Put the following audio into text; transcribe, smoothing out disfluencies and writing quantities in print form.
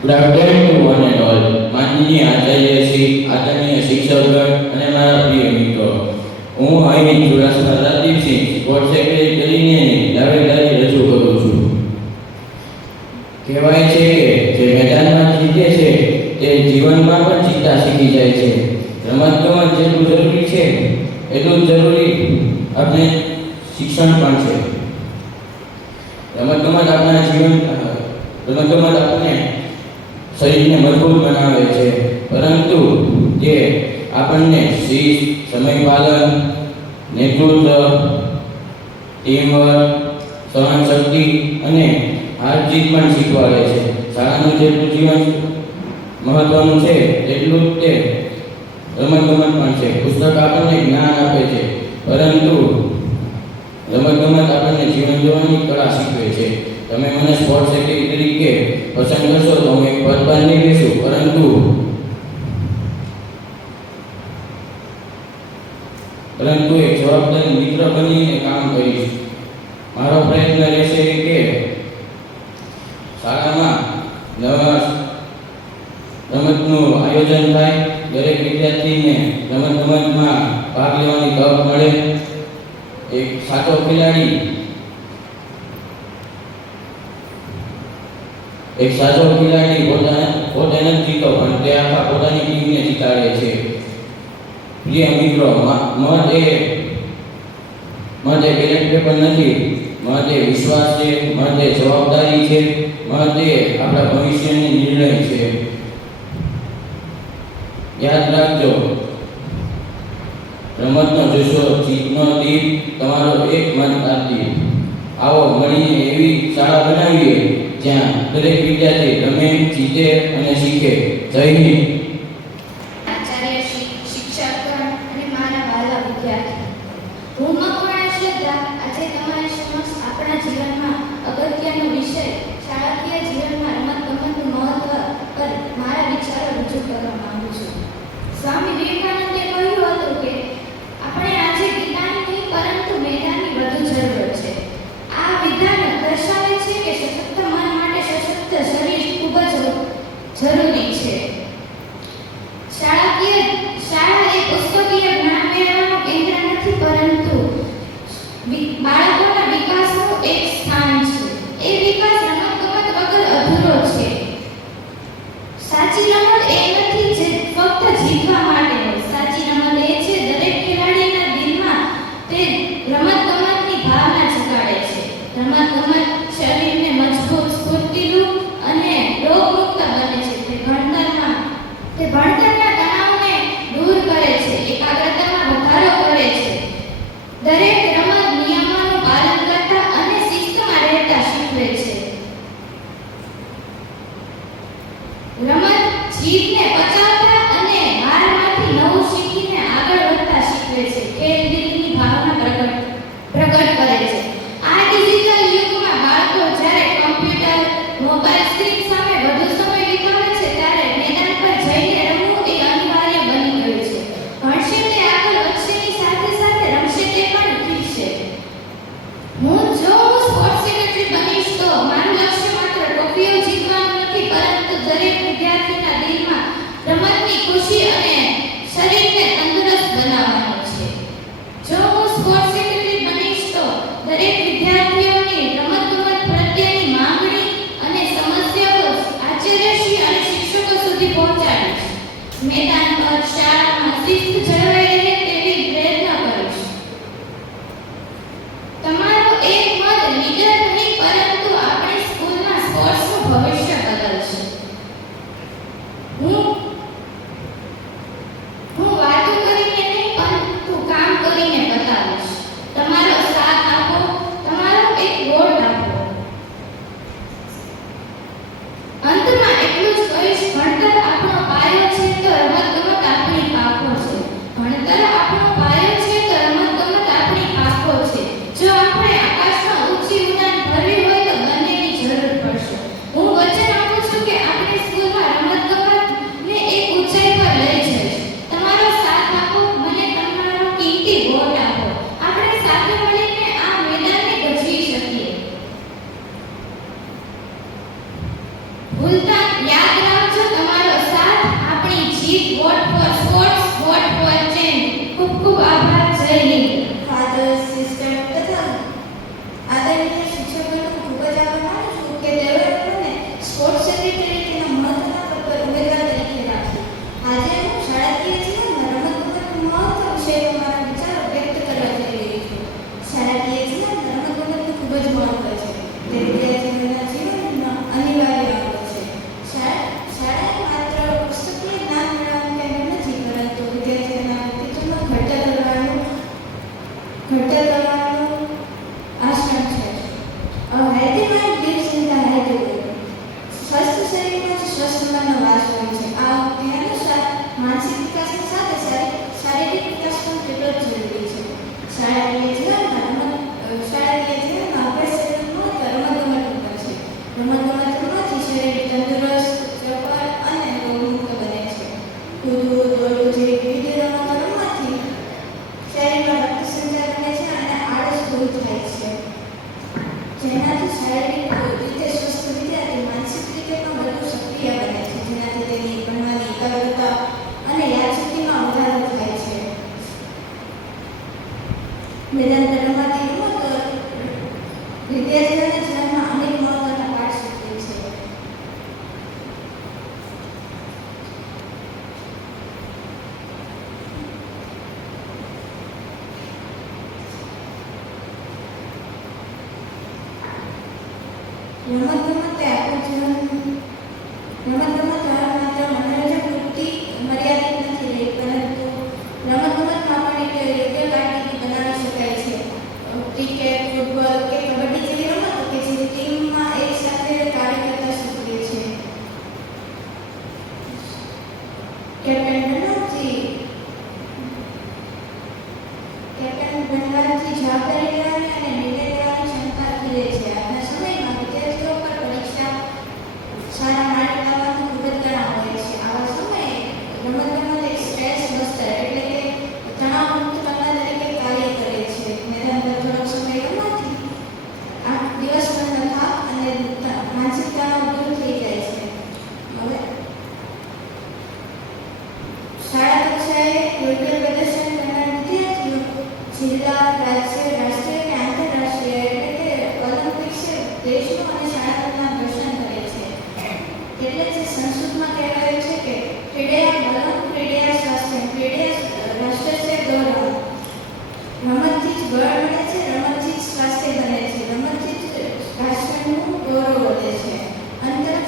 Good afternoon to one and all. માનનીય આદરણીય શિક્ષકગણ અને મારા પ્રિય મિત્રો, હું અહીં ચુડાસમા રાજદીપસિંહ સ્પોર્ટ્સ સેક્રેટરી તરીકે દાવેદારી રજૂ કરું છું. કહેવાય છે કે જે મેદાનમાં જીતે છે તે જીવનમાં પણ જીતતા શીખી જાય છે. રમતગમત જેટલું જરૂરી છે એટલું જ જરૂરી આપણે શિક્ષણ પણ છે. રમતગમત આપણને શરીરને મજબૂત બનાવે છે, પરંતુ તે આપણને શિસ્ત, સમયપાલન, નેતૃત્વ, ટીમવર્ક, સહનશક્તિ અને હાર જીત પણ શીખવાડે છે. શાળાનું જેટલું જીવન મહત્વનું છે એટલું જ તે રમતગમત પણ છે. પુસ્તક આપણને જ્ઞાન આપે છે, પરંતુ રમતગમત આપણને જીવન જીવવાની કળા શીખવે છે. તમે મને સ્પોર્ટ્સ સેક્રેટરી તરીકે પસંદ કરશો તો હું એક પદ પર નહીં બેસું, પરંતુ એક જવાબદાર મિત્ર બનીને કામ કરીશ. મારો પ્રયત્ન રહેશે કે શાળામાં નવા રમતનું આયોજન થાય, દરેક વિદ્યાર્થીને રમતગમતમાં ભાગ લેવાની તક મળે. એક સાચો ખેલાડી પોતે નથી જીતો, પણ તે આખા પોતાની ટીમને જીતાડે છે. પ્રિય મિત્રો, મત એ બેલેટ પેપર નથી. મત એ વિશ્વાસ છે, મત એ જવાબદારી છે, મત એ આપણા ભવિષ્યનો નિર્ણય છે. યાદ રાખજો, રમતનો જુસ્સો, જીતનો દીપ, તમારો એક મત આપી. આવો મળીને એવી શાળા બનાવીએ જ્યાં દરેક વિદ્યાર્થી રમે, જીતે અને શીખે. જય હિન્દ. આચાર્ય, શિક્ષકગણ અને મારા વહાલા વિદ્યાર્થીઓ, હું મકવાણા શ્રદ્ધા આજે તમારી સમક્ષ આપણા જીવનમાં અગત્યનો વિષય શાળાકીય જીવનમાં રમતગમતનું મહત્વ પર મારા વિચારો રજૂ કરવા માંગુ છું. સ્વામી વિવેકાનંદે કહ્યું હતું કે આપણે આજે વિજ્ઞાનની નહીં પરંતુ મેદાનની વધુ જરૂર છે. આ વિધાન દર્શાવે છે કે સશક્ત મન માટે સશક્ત શરીર ખૂબ જ જરૂરી છે. શાળા એ પુસ્તકીય જ્ઞાન મેળવવાનું કેન્દ્ર નથી, પરંતુ બાળકોના વિકાસનું એક સ્થાન છે. એ વિકાસ રમતગમત વગર અધૂરો છે. સાચી રમત એ નથી જે ફક્ત જીતવા માટે હોય. સાચી રમત એ છે દરેક ખેલાડીના દિલમાં તે રમતગમતની ભાવના જગાડે છે. રમતગમત શરીરને મજબૂત, સ્ફૂર્તિલું અને રોગમુક્ત બને છે. તે ભણતરના તણાવને દૂર કરે છે, એકાગ્રતામાં વધારો કરે છે. દરેક રમત નિયમોનું પાલન કરતા અને શિસ્તમાં રહેતા શીખવે છે. રમત જીતને પચાવતા અને હારમાંથી નવું શીખીને આગળ વધતા શીખવે છે. ખેલ દિલની ભાવના પ્રગટ કરે છે. આ ડિજિટલ યુગમાં બાળકો જ્યારે કમ્પ્યુટર, મોબાઈલ સ્ક્રીન સામે વધુ સમય વિતાવે છે, ત્યારે મેદાન પર જઈને રમવું એ અનિવાર્ય બની ગયું છે. ભણશે તે આગળ વધશેની સાથે સાથે રમશે તે પણ શીખશે. હું સ્પોર્ટ્સ સેક્રેટરી બનીશ તો મારું લક્ષ્ય માત્ર ટ્રોફીઓ જીતવાનું નથી, પરંતુ દરેક વિદ્યાર્થીના દિલમાં રમતની ખુશી અને શરીરને તંદુરસ્ત બનાવવાનું છે. જો હું સ્પોર્ટ્સ સેક્રેટરી બનીશ તો દરેક વિદ્યાર્થીઓની રમતગમત પ્રત્યેની માંગણી અને સમસ્યાઓ આચાર્યશ્રી અને શિક્ષકો સુધી પહોંચાડીશ. મેદાન પર, શાળામાં શિસ્ત જળવાઈ રહે તેવી પ્રયત્ન કરીશ. તમારો એક મત લીડર નહીં, પરંતુ આપણી સ્કૂલના સ્પોર્ટ્સનું ભવિષ્ય બદલશે. હું વાતો કરીને નહીં પરંતુ કામ કરીને બતાવીશ. તમારો સાથ આપો, તમારો એક વોટ આપો. અંતમાં એટલું જ કહીશ, ભણતર આપણો પાયો છે તો રમતગમત આપણી પાંખો છે. ભણતર આપણો પાયો છે તો રમતગમત આપણી પાંખો છે. જો આપણે આકાશમાં ઊંચી ઉડાન ભરવી હોય તો બંનેની જરૂર પડશે. હું વચન આપું છું કે આપણી સ્કૂલમાં રમતગમતને એક ઊંચાઈ પર લઈ જઈશ. તમારો સાથ આપો, મને તમારો કિંમતી વોટ આપો. આપણે સાથે મળીને આ મેદાનને ગજવી શકીએ. ભૂલતા યાદ જય હિન્દ. ફાધર, સિસ્ટર તથા આદરણીય શિક્ષકોનો ખૂબ જ આભાર માનું છું કે તેઓએ મને સ્પોર્ટ્સ સેક્રેટરીના મહત્વના પદ પર ઉમેદવાર તરીકે રાખ્યો. આજે હું શાળાકીય જીવનમાં રમતગમતનું મહત્વ વિશે મારા વિચારો વ્યક્ત કરવા જઈ રહી છું. શાળાકીય જીવનમાં રમતગમતનું ખૂબ જ મહત્વ છે. તે વિદ્યાર્થીઓના જીવનમાં અનિવાર્ય અંગ છે. શાળાએ માત્ર પુસ્તકીય જ્ઞાન મેળવવાનું કેન્દ્ર નથી, પરંતુ વિદ્યાર્થીઓના વ્યક્તિત્વમાં ઘડતર કરવાનું આશ્રમ છે. A healthy mind lives in the healthy world. સ્વસ્થ શરીરમાં જ સ્વસ્થ મનનો વાસ હોય છે. આ ઉક્તિ અનુસાર માનસિક વિકાસની સાથે શારીરિક વિકાસ પણ તેટલો જ જરૂરી છે. શાળાકીય જીવનમાં અભ્યાસ કરવાનું મહત્વ રમતગમતનું પણ છે. રમતગમત રમવાથી શરીર તંદુરસ્ત, ચપળ અને રોગમુક્ત બને છે. કૂદવું, દોડવું જેવી વિવિધ રમતો રમવાથી શરીરમાં રક્ત સંચાર બને છે અને આળસ દૂર થાય છે, જેનાથી શારીરિક રીતે સ્વસ્થ વિદ્યાર્થી માનસિક રીતે પણ વધુ સક્રિય બને છે, જેનાથી તેની ભણવાની એકાગ્રતા અને યાદશક્તિમાં વધારો થાય છે. મેદાન પર રમાતી રમતો વિદ્યાર્થીઓના જીવનમાં અનેક મહત્વના પાઠ શીખવે છે. રમતગમત એ આપણું જીવન રમતગમત માત્ર મનોરંજન પૂરતી મર્યાદિત નથી રહી, પરંતુ રમતગમતમાં પણ એક યોગ્ય કારકિર્દી બનાવી શકાય છે. ક્રિકેટ, ફૂટબોલ કે કબડ્ડી જેવી રમતો કે જે ટીમમાં એક સાથે કાર્ય કરતા શીખવે છે. કેપ્ટન બનવાથી જવાબદારી લેવાની અને નિર્ણય લેવાની ક્ષમતા ખીલે છે. આજના સમયમાં વિદ્યાર્થીઓ પર પરીક્ષા, સારા માર્ક લાવવાનું ખૂબ જ તણાવ હોય છે. આવા સમયે રમતગમત એક સ્ટ્રેસ બસ્ટર એટલે કે તણાવ મુક્ત કરનાર તરીકે કાર્ય કરે છે. મેદાન પર થોડોક સમય રમવાથી દિવસભરનો થાક અને માનસિક તણાવ દૂર થઈ જાય છે. હવે શાળા કક્ષાએ યોગ્ય પ્રદર્શન કરનાર વિદ્યાર્થીઓ જિલ્લા, રાજ્ય, રાષ્ટ્રીય અને આંતરરાષ્ટ્રીય એટલે કે ઓલિમ્પિક્સ દેશનું અને શાળાના દર્શન કરે છે. એટલે જ સંસ્કૃતમાં કહેવાયું છે કે ક્રીડયા બલમ, ક્રીડયા સ્વાસ્થ્યમ, ક્રીડયા રાષ્ટ્રસ્ય ગૌરવમ. રમતથી જ બળ મળે છે, રમતથી જ સ્વાસ્થ્ય બને છે, રમતથી જ રાષ્ટ્રનું ગૌરવ વધે છે. અંતરિક્ષ